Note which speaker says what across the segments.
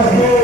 Speaker 1: Deus.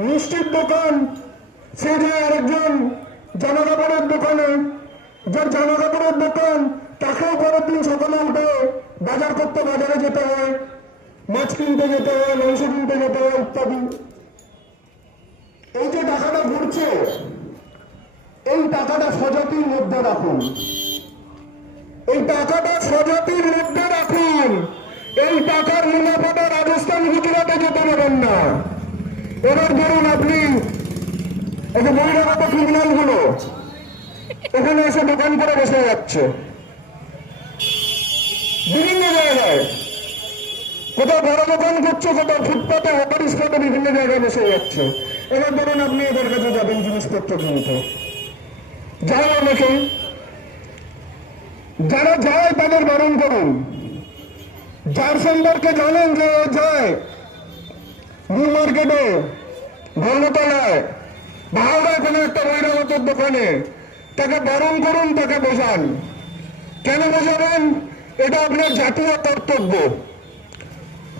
Speaker 1: মিষ্টির দোকান সে আরেকজন জামা কাপড়ের দোকানে যার জামা কাপড়ের দোকান তাকেও পরের দিন সকালে উঠে বাজার করতে বাজারে যেতে হয়, মাছ কিনতে যেতে হয়, মাংস কিনতে যেতে হয়, ইত্যাদি। এই যে টাকাটা ঘুরছে, এই টাকাটা স্বজাতির মধ্যে রাখুন। এই টাকাটা স্বজাতির মধ্যে রাখুন। এই টাকার মুনাফাটা রাজস্থান গুজরাটে যেতে পারেন না। এবার ধরুন আপনি এই যে বহিরাগত ক্রিমিনালগুলো এখানে এসে দোকান করে বসে যাচ্ছে। বিভিন্ন জায়গায়। কোথাও বড় দোকান করছে, কোথাও ফুটপাতে হকার স্পটে বিভিন্ন জায়গায় বসে যাচ্ছে। এবার ধরুন আপনি এদের কাছে যাবেন, জিনিসপত্র কিনতে। যায় অনেকে, যারা যায় তাদের বারণ করুন। যার সম্পর্কে জানেন যে যায় নিউ মার্কেটে ধর্মতলায় একটা দোকানে তাকে বারণ করুন, তাকে কেন এটা আপনার জাতীয় কর্তব্য।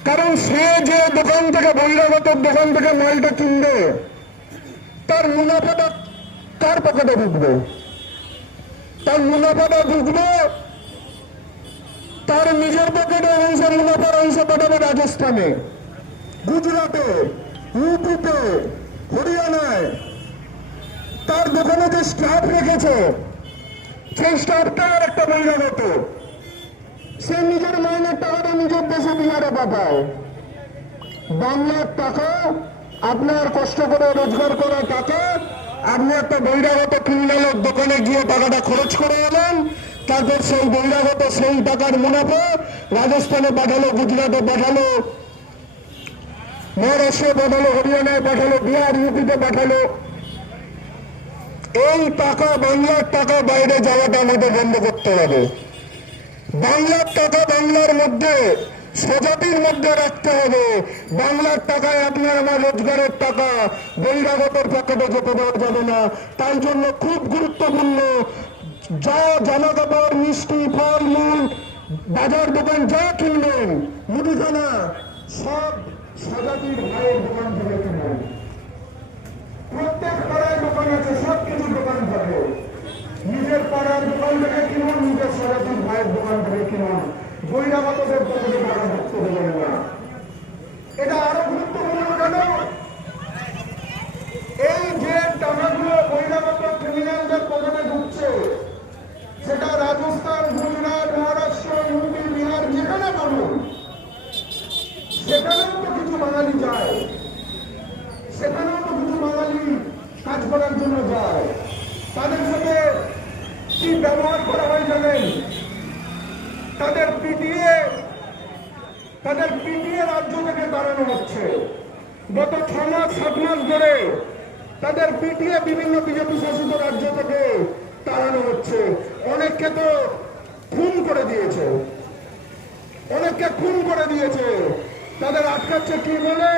Speaker 1: কারণ সে যে দোকান থেকে বহিরাগতের দোকান থেকে মালটা কিনবে, তার মুনাফাটা কার পকেটে ঢুকবে। তার মুনাফাটা ঢুকবে, তার নিজের পকেটে অংশ মুনাফার অংশ পাঠাবে রাজস্থানে। গুজরাটে, ইউপিতে, হরিয়ানায় তার দোকানে যে স্টাফ রেখেছে। সেই স্টাফটা আর একটা বহিরাগত সে নিজের মাইনের টাকাটা নিজের দেশে বিহারে পাঠায়। বাংলার টাকা, আপনার কষ্ট করে রোজগার করা টাকা, আপনি একটা বহিরাগত ক্রিমিনালের দোকানে গিয়ে টাকাটা খরচ করে এলেন, তারপর সেই বহিরাগত সেই টাকার মুনাফা রাজস্থানে পাঠালো, গুজরাটে পাঠালো মহারাষ্ট্রে পাঠালো, হরিয়ানায় পাঠালো, বিহার, ইউপিতে পাঠালো। এই টাকা, বাংলার টাকা বাইরে যাওয়াটা আমাদের বন্ধ করতে হবে। বাংলার টাকা বাংলার মধ্যে, স্বজাতির মধ্যে রাখতে হবে। বাংলার টাকায় আপনার আমার রোজগারের টাকা, বহিরাগতের পকেটে যেতে দেওয়া যাবে না। তাই জন্য খুব গুরুত্বপূর্ণ, যা জামা কাপড়, মিষ্টি, ফল, মূল, বাজার দোকান যা কিনবেন, মুদিখানা, সব স্বজাতির ভাইয়ের দোকান থেকে কিনবেন প্রত্যেক পাড়ায় দোকান আছে, সব কিছু দোকান থাকে। নিজের পাড়ার দোকান থেকে কিনুন, নিজের সরাসরি ভাইয়ের দোকান থেকে কিনুন। বহিরাগতদের টাকা না। এটা আরও গুরুত্বপূর্ণ কেন? এই যে টাকাগুলো বহিরাগত ক্রিমিনালদের পকেটে ঢুকছে, সেটা রাজস্থান, গুজরাট মহারাষ্ট্র ইউপি বিহার যেখানে বলুন সেখানেও তো কিছু বাঙালি যায়। সেখানেও তো কিছু বাঙালি কাজ করার জন্য যায়। তাদের সাথে কি ব্যবহার করা হয় জানেন? তাদের পিটিয়ে তাদের পিটিয়ে রাজ্য থেকে তাড়ানো হচ্ছে। গত ছ মাস, সাত মাস ধরে তাদের পিটিয়ে বিভিন্ন বিজেপি শাসিত রাজ্য থেকে তাড়ানো হচ্ছে। অনেককে তো খুন করে দিয়েছে। অনেককে খুন করে দিয়েছে। তাদের আটকাচ্ছে কি বলে?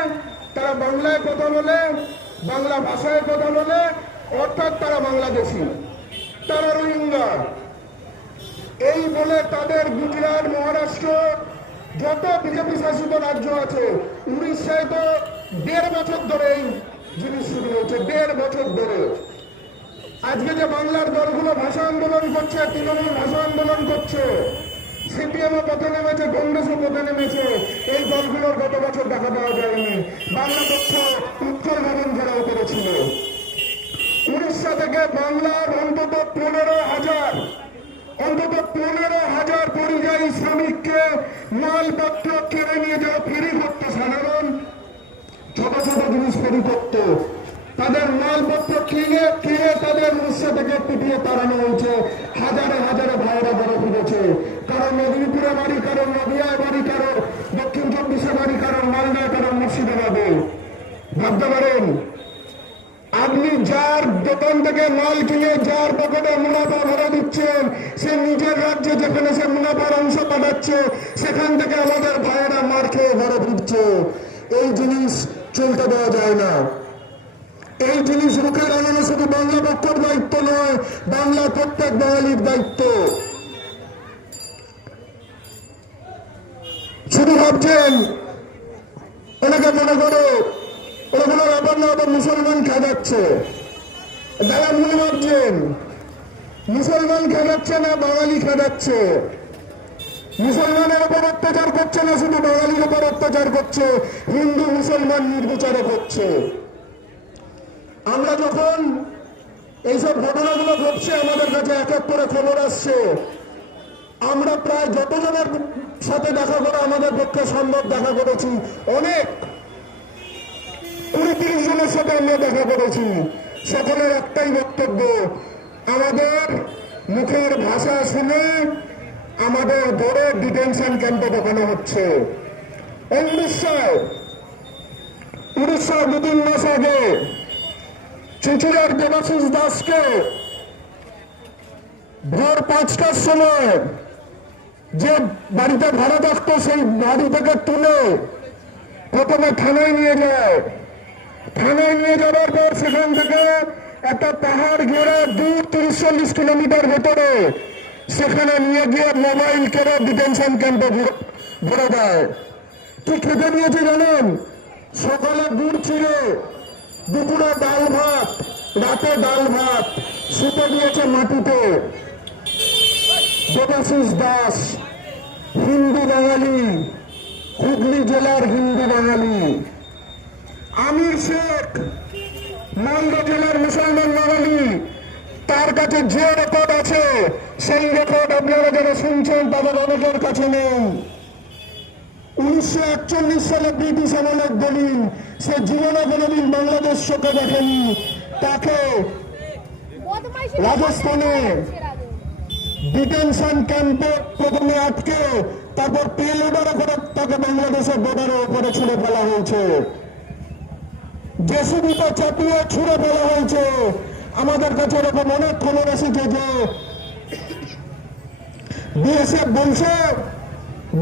Speaker 1: তারা বাংলায় কথা বলে, বাংলা ভাষায় কথা বলে, অর্থাৎ তারা বাংলাদেশি, তারা রোহিঙ্গা। এই বলে তাদের গুজরাট, মহারাষ্ট্র, যত বিজেপি শাসিত রাজ্য আছে উড়িষ্যায় তো দেড় বছর ধরে এই জিনিস শুরু হয়েছে, দেড় বছর ধরে। আজকে যে বাংলার দলগুলো ভাষা আন্দোলন করছে, তৃণমূল ভাষা আন্দোলন করছে সিপিএমও পথে নেমেছে কংগ্রেসও পথে নেমেছে এই দলগুলোর গত বছর দেখা পাওয়া যায়নি। বাংলা পক্ষ উত্তর ভবন ঘেরাও করেছিল উড়িষ্যা থেকে বাংলার অন্তত পনেরো হাজার, অন্তত পনেরো হাজার পরিযায়ী শ্রমিককে মালপত্র কেড়ে নিয়ে যাওয়া ফেরি করতো সাধারণ ছোট ছোট জিনিস ফেরি করতো। তাদের মালপত্র কিনে কিনে তাদের উড়িষ্যা থেকে পিটিয়ে তাড়ানো হয়েছে। হাজারে হাজারে ভাইরা বড় ফিরেছে কারণ মেদিনীপুরে বাড়ি, কারণ নদিয়ায় বাড়ি, কারণ দক্ষিণ চব্বিশে বাড়ি, কারণ মালদায়, কারণ মুর্শিদাবাদে। ভাবতে পারেন, আপনি যার দোকান থেকে মাল কিনে, যার পকেটে মুনাফা ভরে দিচ্ছেন, সে নিজের রাজ্যে যেখানে সে মুনাফার অংশ পাঠাচ্ছে, সেখান থেকে আমাদের ভাইয়েরা মার খেয়ে ঘরে ফিরছে। এই জিনিস চলতে দেওয়া যায় না। এই জিনিস রুখে দাঁড়ানো শুধু বাংলা পক্ষের দায়িত্ব নয় বাংলার প্রত্যেক বাঙালির দায়িত্ব। শুধু ভাবছেন, অনেকে মনে করো ওরা ব্যাপার না ওটা মুসলমান খেদাচ্ছে দাদা মনে ভাবছেন, মুসলমান খেদাচ্ছে না, বাঙালি খেদাচ্ছে মুসলমানের উপর অত্যাচার করছে না, শুধু বাঙালির উপর অত্যাচার করছে, হিন্দু মুসলমান নির্বিচারে করছে। আমরা যখন এইসব ঘটনাগুলো ঘটছে, আমাদের কাছে এক এক করে খবর আসছে। আমরা প্রায় যতজনের সাথে দেখা করে আমাদের পক্ষে সম্ভব দেখা করেছি, অনেক। কুড়ি তিরিশ জনের সাথে আমরা দেখা করেছি। সকলের একটাই বক্তব্য, আমাদের মুখের ভাষা শুনে আমাদের ধরে ডিটেনশন ক্যাম্পে ঢোকানো হচ্ছে। উড়িষ্যায় উড়িষ্যার দু তিন মাস আগে চুচুড়ার দেবাশিস দাসকে ভোর পাঁচটার সময় যে বাড়িতে ভাড়া থাকতো সেই বাড়ি থেকে তুলে প্রথমে থানায় নিয়ে যায়। থানায় নিয়ে যাওয়ার পর সেখান থেকে একটা পাহাড় ঘেরা দূর তিরিশ চল্লিশ কিলোমিটার ভেতরে সেখানে নিয়ে গিয়ে মোবাইল কেড়ে ডিটেনশন ক্যাম্পে ভরে দেয়। কি খেতে দিয়েছে জানেন? সকালে গুড় ছিঁড়ে দুপুরে ডাল ভাত, রাতে ডাল ভাত শুতে দিয়েছে মাটিতে। দেবাশিস দাস, হিন্দু বাঙালি, হুগলি জেলার হিন্দু বাঙালি। আমির শেখ, মালদা জেলার মুসলমান বাঙালি। তার কাছে যে রেকর্ড আছে, সেই রেকর্ড আপনারা যারা শুনছেন, তাদের অনেকের কাছে নেই। উনিশশো একচল্লিশ সালে ব্রিটিশ আমলের দলিল সে জীবনে কোনোদিন বাংলাদেশ চোখে দেখেনি। তাকে রাজস্থানে ডিটেনশন ক্যাম্পে প্রথমে আটকে তারপর পেলোডারে করে তাকে বাংলাদেশের বর্ডারের উপরে ছুড়ে ফেলা হয়েছে। জেসিবিতে চাপিয়ে ছুড়ে ফেলা হয়েছে। আমাদের কাছে এরকম অনেক খবর এসেছে যে বিএসএফ বলছে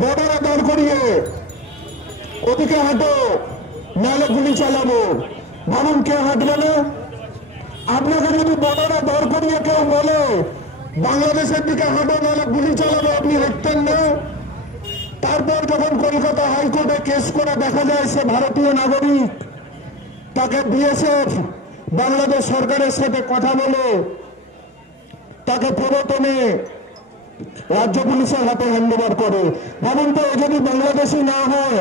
Speaker 1: বর্ডারে দাঁড় করিয়ে ওদিকে হাঁটো, নাহলে গুলি চালাবো। ভাবুন কেউ হাঁটবে না? আপনাকে যদি বর্ডারে দাঁড় করিয়ে কেউ বলে, বাংলাদেশের দিকে হাঁটো, নাহলে গুলি চালাবো, আপনি হাঁটতেন না। তারপর যখন কলকাতা হাইকোর্টে কেস করে দেখা যায় সে ভারতীয় নাগরিক, তাকে বিএসএফ, বাংলাদেশ সরকারের সাথে কথা বলে, তাকে প্রবর্তনে রাজ্য পুলিশের হাতে হ্যান্ডওভার করে। ভাবুন তো যদি বাংলাদেশি না হয়,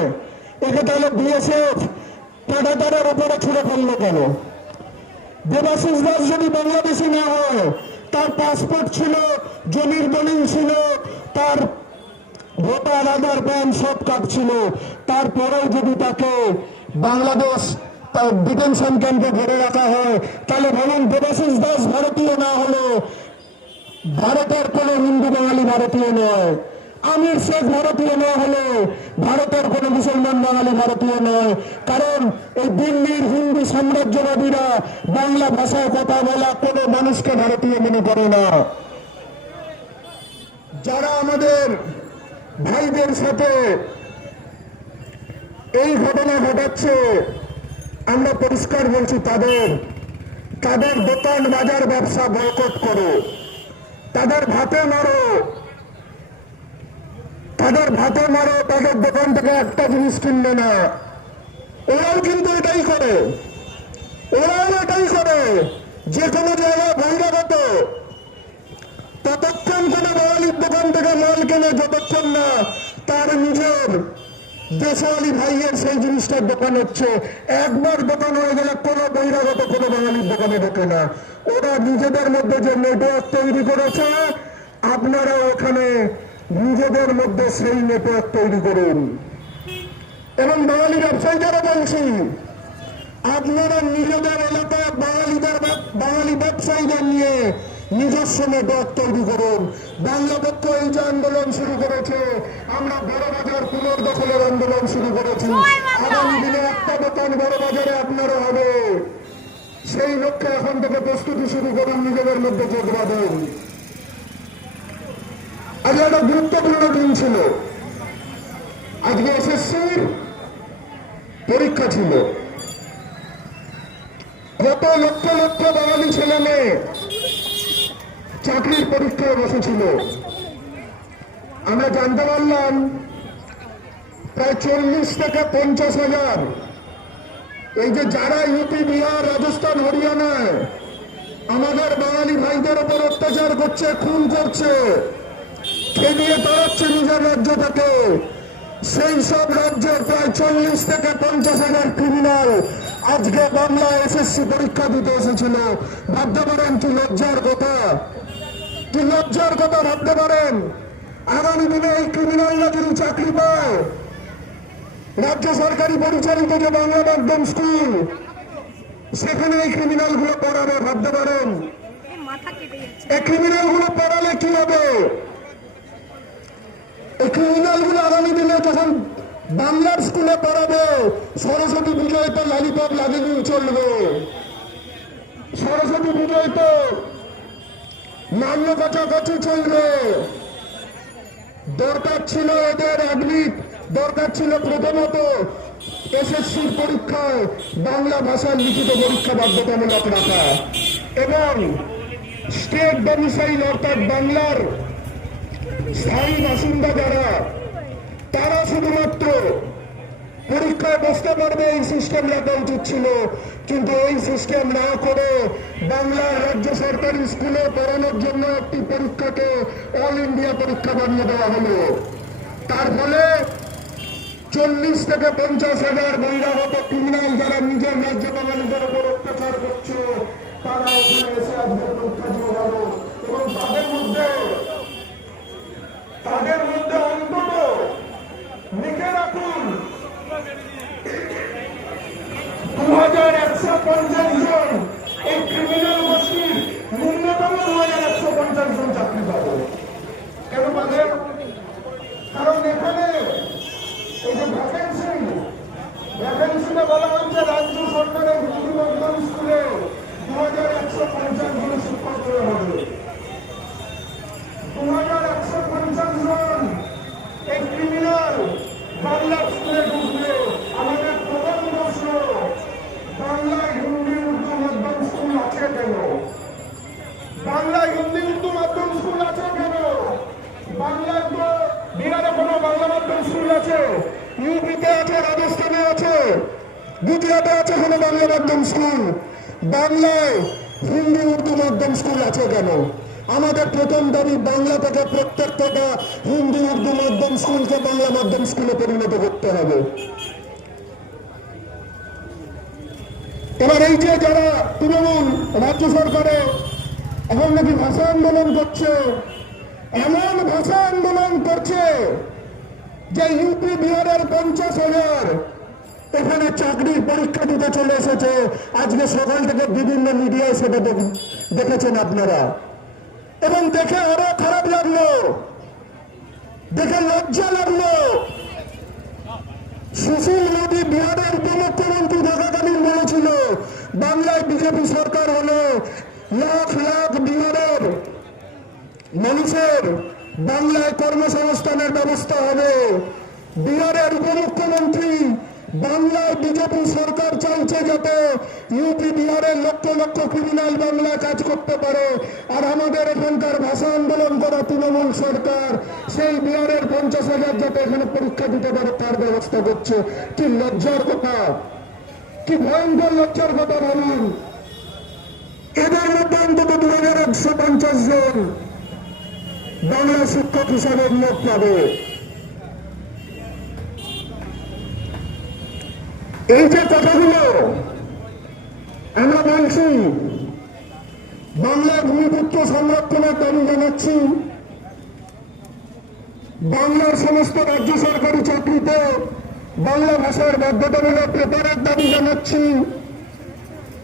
Speaker 1: একে তাহলে বিএসএফ প্রেডাটারের উপরে ছুড়ে ফেলল কেন? দেবাশিস দাস যদি বাংলাদেশি না হয়, তার পাসপোর্ট ছিল, জমির দলিল ছিল, তার ভোটার আধার প্যান সব কার্ড ছিল। তারপরেও যদি তাকে বাংলাদেশ ডিটেনশন ক্যাম্পে ধরে রাখা হয়, তাহলে ভাবুন, দেবাশিস দাস ভারতীয় না হলো ভারতের কোন হিন্দু বাঙালি ভারতীয় নয়। আমির শেখ ভারতীয় না হলে ভারতের কোন মুসলমান বাঙালি ভারতীয় নয়। কারণ এই দিল্লির হিন্দু সাম্রাজ্যবাদীরা বাংলা ভাষায় কথা বলা কোনো মানুষকে ভারতীয় মনে করে না। যারা আমাদের ভাইদের সাথে এই ঘটনা ঘটাচ্ছে, আমরা পরিষ্কার বলছি তাদের তাদের দোকান বাজার ব্যবসা বয়কট করো। তাদের ভাতে মারো। তাদের ভাতে মারো, তাদের দোকান থেকে একটা জিনিস কিনবে না। ওরাও কিন্তু এটাই করে। ওরাও এটাই করে। যে কোনো জায়গায় বহিরাগত ততক্ষণ কোনো বাঙালির দোকান থেকে মাল কেনে, যতক্ষণ না তার নিজের দেশওয়ালি ভাইয়ের সেই জিনিসটার দোকান হচ্ছে। একবার দোকান হয়ে গেলে কোনো বহিরাগত, কোনো বাঙালির দোকানে ঢোকে না। ওরা নিজেদের মধ্যে যে নেটওয়ার্ক তৈরি করেছে, আপনারা ওখানে নিজেদের মধ্যে সেই নেটওয়ার্ক তৈরি করুন। এবং বাঙালি ব্যবসায়ীদেরও বলছি, আপনারা নিজেদের এলাকায় বাঙালিদের বাঙালি ব্যবসায়ীদের নিয়ে নিজস্ব নেটওয়ার্ক তৈরি করুন। বাংলা পক্ষ এই যে আন্দোলন শুরু করেছে আমরা বড় বাজার পুনর্দখলের আন্দোলন শুরু করেছি। আগামী দিনে একটা দোকান বড় বাজারে আপনারও হবে। সেই লক্ষ্যে এখন থেকে প্রস্তুতি শুরু করুন নিজেদের মধ্যে যোগ বাঁধুন। আজ একটা গুরুত্বপূর্ণ দিন ছিল। আজকে এসএসসির পরীক্ষা ছিল। কত লক্ষ লক্ষ বাঙালি ছেলে মেয়ে চাকরির পরীক্ষায় বসেছিল। আমরা জানতে পারলাম, প্রায় চল্লিশ থেকে পঞ্চাশ হাজার। এই যে যারা ইউপি, বিহার, রাজস্থান, হরিয়ানায় আমাদের বাঙালি ভাইদের উপর অত্যাচার করছে, খুন করছে খেলিয়ে তাড়াচ্ছে নিজের রাজ্য থেকে। সেই সব রাজ্যের প্রায় চল্লিশ থেকে পঞ্চাশ হাজার ক্রিমিনাল আজকে বাংলা এসএসসি পরীক্ষা দিতে এসেছিল। ভাবতে পারেন কি লজ্জার কথা? কি লজ্জার কথা ভাবতে পারেন? আগামী দিনে এই ক্রিমিনালরা যদি চাকরি পায় রাজ্য সরকারি পরিচালিত যে বাংলা মাধ্যম স্কুল সেখানে এই ক্রিমিনালগুলো পড়াবে ভাবতে পারেন? এই ক্রিমিনালগুলো পড়ালে কি হবে? বাংলার স্কুলে পড়াবে। সরস্বতী পুজোয় তো লালিপপ লাগিয়ে চলবে। সরস্বতী পুজোয় তো মান্য কাছাকাছি চলবে। দরকার ছিল এদের অ্যাডমিট দরকার ছিল প্রথমত এসএসসির পরীক্ষায় বাংলা ভাষার লিখিত পরীক্ষা বাধ্যতামূলক রাখা এবং স্টেট ডোমিসাইল অর্থাৎ বাংলার স্থায়ী বাসিন্দা যারা, তারা শুধুমাত্র পরীক্ষায় বসতে পারবে এই সিস্টেম রাখা উচিত ছিল। কিন্তু এই সিস্টেম না করে বাংলার রাজ্য সরকারি স্কুলে পড়ানোর জন্য একটি পরীক্ষাকে অল ইন্ডিয়া পরীক্ষা বানিয়ে দেওয়া হলো। তার ফলে চল্লিশ থেকে পঞ্চাশ হাজার বহিরাগত ক্রিমিনাল যারা নিজের রাজ্য বাঙালিদের উপর অত্যাচার করছে, তারা ওখানে এসে আজকে পরীক্ষা দিয়ে গেল এবং তাদের মধ্যে তাদের মধ্যে অন্তত লিখে রাখুন দু হাজার একশো পঞ্চাশ জন এই ক্রিমিনাল গোষ্ঠীর ন্যূনতম দু হাজার একশো পঞ্চাশ জন চাকরি পাবে কেন পাবে কারণ এখানে এই যে ভ্যাকেন্সি ভ্যাকেন্সিতে বলা হচ্ছে রাজ্য সরকারের হিন্দু মাধ্যম স্কুলে দু হাজার একশো পঞ্চাশ জন শিক্ষক দেওয়া হবে দু হাজার একশো পঞ্চাশ জন এই ক্রিমিনাল বাংলা স্কুলে ঢুকবে আমাদের প্রধান প্রশ্ন বাংলা হিন্দি উর্দু মাধ্যম স্কুল আছে কেন বাংলা হিন্দি উর্দু মাধ্যম স্কুল আছে কেন বাংলায় তো বিহারে কোনো বাংলা মাধ্যম স্কুল আছে ইউপিতে আছে রাজস্থানে আছে গুজরাটে আছে কোনো বাংলা মাধ্যম স্কুল। বাংলায় হিন্দি, উর্দু মাধ্যম স্কুল আছে কেন? আমাদের প্রথম দাবি, বাংলা থেকে প্রত্যেকটা হিন্দি, উর্দু মাধ্যম স্কুলকে বাংলা মাধ্যম স্কুলে পরিণত করতে হবে। এবার এই যে যারা তৃণমূল, রাজ্য সরকারে এখন নাকি ভাষা আন্দোলন করছে, এমন ভাষা আন্দোলন করছে যে ইউপি, বিহারের পঞ্চাশ হাজার এখানে চাকরির পরীক্ষা দিতে চলে এসেছে। আজকে সকাল থেকে বিভিন্ন মিডিয়ায় সেটা দেখেছেন আপনারা। এবং দেখে আরও খারাপ লাগল। দেখে লজ্জা লাগল। সুশীল মোদী বিহারের উপমুখ্যমন্ত্রী থাকাকালীন বলেছিল, বাংলায় বিজেপি সরকার হলে লাখ লাখ বিহারের মানুষের। বাংলায় কর্মসংস্থানের ব্যবস্থা হবে। বিহারের উপমুখ্যমন্ত্রী বাংলায় বিজেপি সরকার চাইছে যাতে ইউপি বিহারের লক্ষ লক্ষ ক্রিমিনাল বাংলা কাজ করতে পারে। আর আমাদের এখানকার ভাষা আন্দোলন করা তৃণমূল সরকার, সেই বিহারের পঞ্চাশ হাজার যাতে এখানে পরীক্ষা দিতে পারে, তার ব্যবস্থা করছে। কি লজ্জার কথা, কি ভয়ঙ্কর লজ্জার কথা বলুন এদের মধ্যে অন্তত দু হাজার একশো পঞ্চাশ জন বাংলা শিক্ষক হিসাবে নিয়োগ পাবে। এই যে কথাগুলো আমরা বলছি বাংলা ভূমিপুত্র সংরক্ষণের দাবি জানাচ্ছি। বাংলার সমস্ত রাজ্য সরকারি চাকরিতে বাংলা ভাষার বাধ্যতামূলক পেপারের দাবি জানাচ্ছি।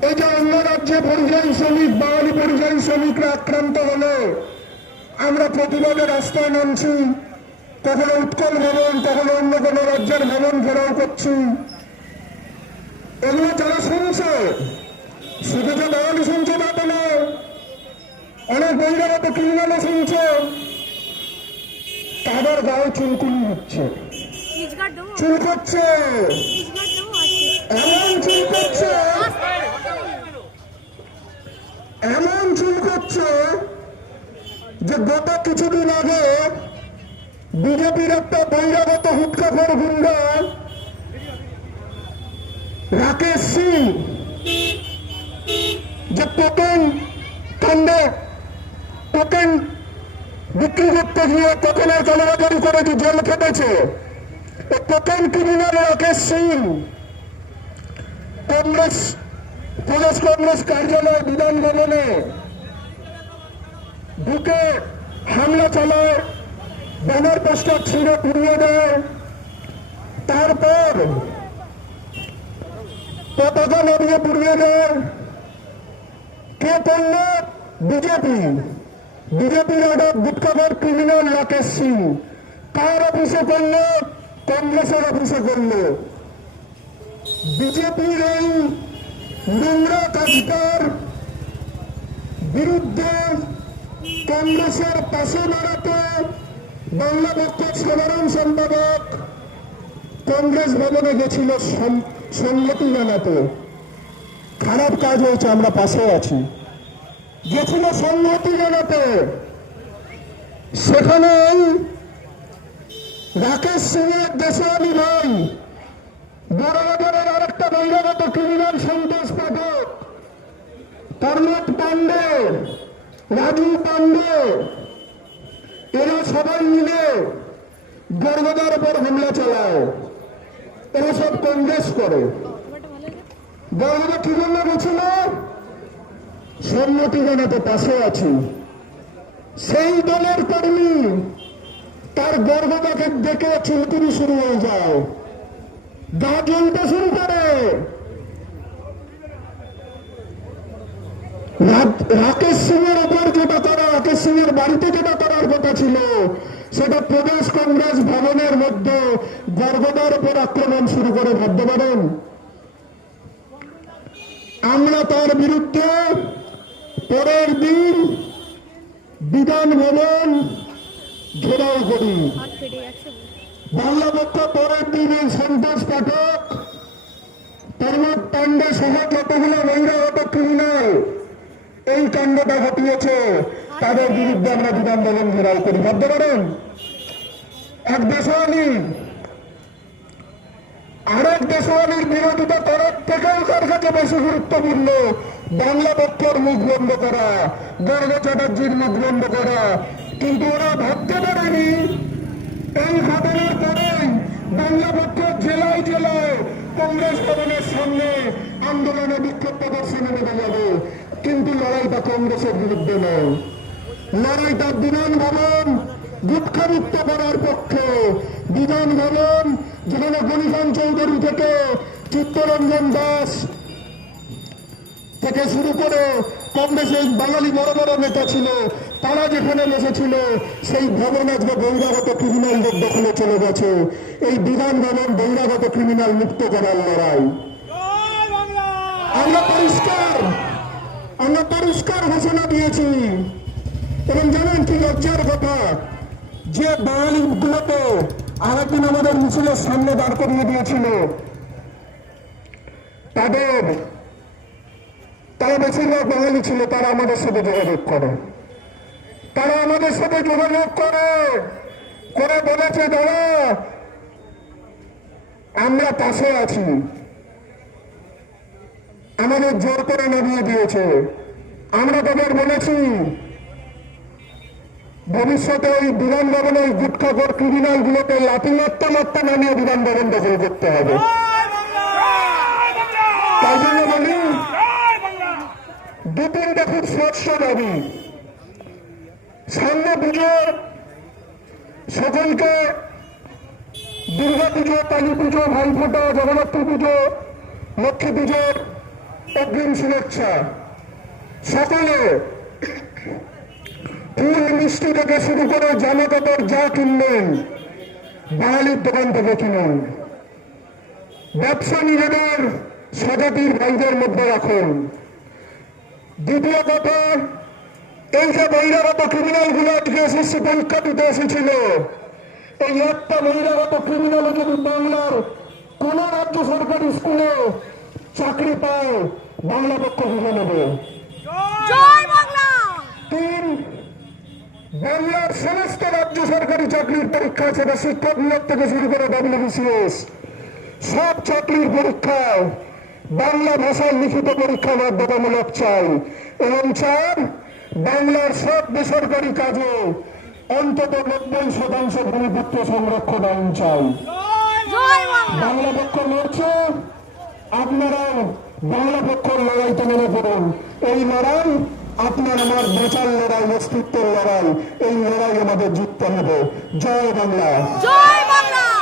Speaker 1: এই যে অন্য রাজ্যে পরিযায়ী শ্রমিক, বাঙালি পরিযায়ী শ্রমিকরা আক্রান্ত হলে আমরা প্রতিবাদে রাস্তায় নামছি। কখনো উৎকল ভবন, কখনো অন্য কোনো রাজ্যের ভবন ঘেরাও করছি। এগুলো যারা শুনছে শুধু যে বাঙালি শুনছে তা নয় অনেক বহিরাগত ক্রিমিনালও শুনছে। তাদের গায়ে চুলকুনি হচ্ছে। এমন চুল করছে এমন যে গত কিছুদিন আগে বিজেপির একটা বহিরাগত হুটকাখোর গুন্ডা রাকেশ সিং যে টোকেন কাণ্ডে টোকেন বিক্রি করতে গিয়ে টোকেনের কালোবাজারি করে যে জেল খেটেছে টোকেন ক্রিমিনাল রাকেশ সিং কংগ্রেস প্রদেশ কংগ্রেস কার্যালয় বিধান ভবনে ঢুকে হামলা চালায় ব্যানার পোস্টার ছিঁড়ে পুড়িয়ে দেয় তারপর পতাকা নামিয়ে পুড়িয়ে দেয় কে করল বিজেপি। বিজেপির একটা গুটকাবার ক্রিমিনাল রাকেশ সিং। কার অফিসে করল কংগ্রেসের অফিসে করল বিজেপির এই নোংরা কাজটার বিরুদ্ধে কংগ্রেসের পাশে দাঁড়াতে বাংলা পক্ষের সাধারণ সম্পাদক কংগ্রেস ভবনে গেছিল সংহতি জানাতে খারাপ কাজ হয়েছে, আমরা পাশে আছি। গেছিল সংহতি জানাতে সেখানে রাকেশ সিং এর দেশালী ভাই বড়বাজারের আরেকটা বহিরাগত ক্রিমিনাল সন্তোষ পাঠক কর্মত পান্ডে রাজু পান্ডে এরা সবাই মিলে গর্গদার উপর হামলা চালায়। এরা সব কংগ্রেস করে। কি জন্য গেছিল সম্মতি জানাতে পাশে আছি। সেই দলের কর্মী, তার গর্ভবাকে দেখে চুলকুনি শুরু হয়ে যায়। গা জ্বলতে শুরু করে। রাকেশ সিং এর উপর যেটা করা, রাকেশ সিং এর বাড়িতে যেটা করার কথা ছিল, সেটা প্রদেশ কংগ্রেস ভবনের মধ্যে গর্গদার উপর আক্রমণ শুরু করে, ভাবতে পারেন? আমরা তার বিরুদ্ধে পরের দিন বিধান ভবন ঘেরাও করি। বাংলা পরের দিন সন্তোষ পাঠক প্রমোদ পান্ডে সহ যতগুলো বহিরাগত ক্রিমিনাল এই কাণ্ডটা ঘটিয়েছে, তাদের বিরুদ্ধে আমরা বিধান দলন ঘেরাও করি। ভাবতে পারেন, এক দেশওয়ালি আরেক দেশওয়ালির বিরোধিতা করার থেকেও তার কাছে বেশি গুরুত্বপূর্ণ। বাংলা পক্ষের মুখ বন্ধ করা, গর্গ চ্যাটার্জির মুখ বন্ধ করা। কিন্তু ওরা ভাবতে পারেনি, এই ঘটনার পরেই বাংলা পক্ষের জেলায় জেলায় কংগ্রেস ভবনের সামনে আন্দোলনে বিক্ষোভ প্রদর্শনে নেমে যাবে। কিন্তু লড়াইটা কংগ্রেসের বিরুদ্ধে নয়। লড়াইটা বিধান ভবন গুটখামুক্ত করার পক্ষে। বিধান ভবন যেখানে গণিখান চৌধুরী থেকে চিত্তরঞ্জন দাস থেকে শুরু করে কংগ্রেসের বাঙালি বড় বড় নেতা ছিল, তারা যেখানে বসেছিল, সেই ভবন আজকে বহিরাগত ক্রিমিনালদের দখলে চলে গেছে। এই বিধান ভবন বহিরাগত ক্রিমিনাল মুক্ত করার লড়াই। আমরা পরিষ্কার আমরা পরিষ্কার ঘোষণা দিয়েছি। এবং জানেন কি লজ্জার কথা? যে বাঙালিগুলোকে আরেকদিন আমাদের মিছিলের সামনে দাঁড় করিয়ে দিয়েছিল, তাদের তারা বেশিরভাগ বাঙালি ছিল, তারা আমাদের সাথে যোগাযোগ করে। তারা আমাদের সাথে যোগাযোগ করে। করে বলেছে, দাদা, আমরা পাশে আছি। আমাদের জোর করে নামিয়ে দিয়েছে। আমরা তাদের বলেছি, ভবিষ্যতে ওই বিধানভবনে ওই গুটখাগর ক্রিমিনাল গুলোকে লাঠি মারতে মারতে নামিয়ে বিধানভবন দখল করতে হবে। তাই জন্য বলি দু তিনটা খুব স্বচ্ছ দাবি। সামনে পুজো, সকলকে দুর্গা পুজো কালী পুজো, ভাইফোঁটা, জগন্নাথ পুজো, লক্ষ্মী পুজোর অগ্রিম শুভেচ্ছা সকলে ফুল মিষ্টি থেকে শুরু করে জামা কাপড় যা কিনবেন, বাঙালির দোকান থেকে কিনুন। ব্যবসা নিজেদের স্বজাতির ভাইদের মধ্যে রাখুন। দ্বিতীয় কথা, এই যে বহিরাগত ক্রিমিনালগুলো আজকে এসএসসি পরীক্ষা দিতে এসেছিল, এই একটা বহিরাগত ক্রিমিনাল যদি বাংলার কোন রাজ্য সরকারি স্কুলে চাকরি পায় বাংলা পক্ষ বুঝে নেবে। তিন বাংলার সমস্ত রাজ্য সরকারি চাকরির পরীক্ষা সেটা শিক্ষক নিয়োগ থেকে শুরু করে ডব্লিউবিসিএস সব চাকরির পরীক্ষায় বাংলা ভাষায় লিখিত পরীক্ষা বাধ্যতামূলক চাই। এবং চার বাংলার সব বেসরকারি কাজে অন্তত নব্বই শতাংশ ভূমিপুত্র সংরক্ষণ আইন চাই।
Speaker 2: বাংলা!
Speaker 1: বাংলা পক্ষ লড়ছে। আপনারাও বাংলা পক্ষের লড়াইতে মনে পড়ুন এই লড়াই আপনার আমার বাঁচার লড়াই অস্তিত্বের লড়াই। এই লড়াই আমাদের জিততে হবে। জয় বাংলা।
Speaker 2: জয় বাংলা!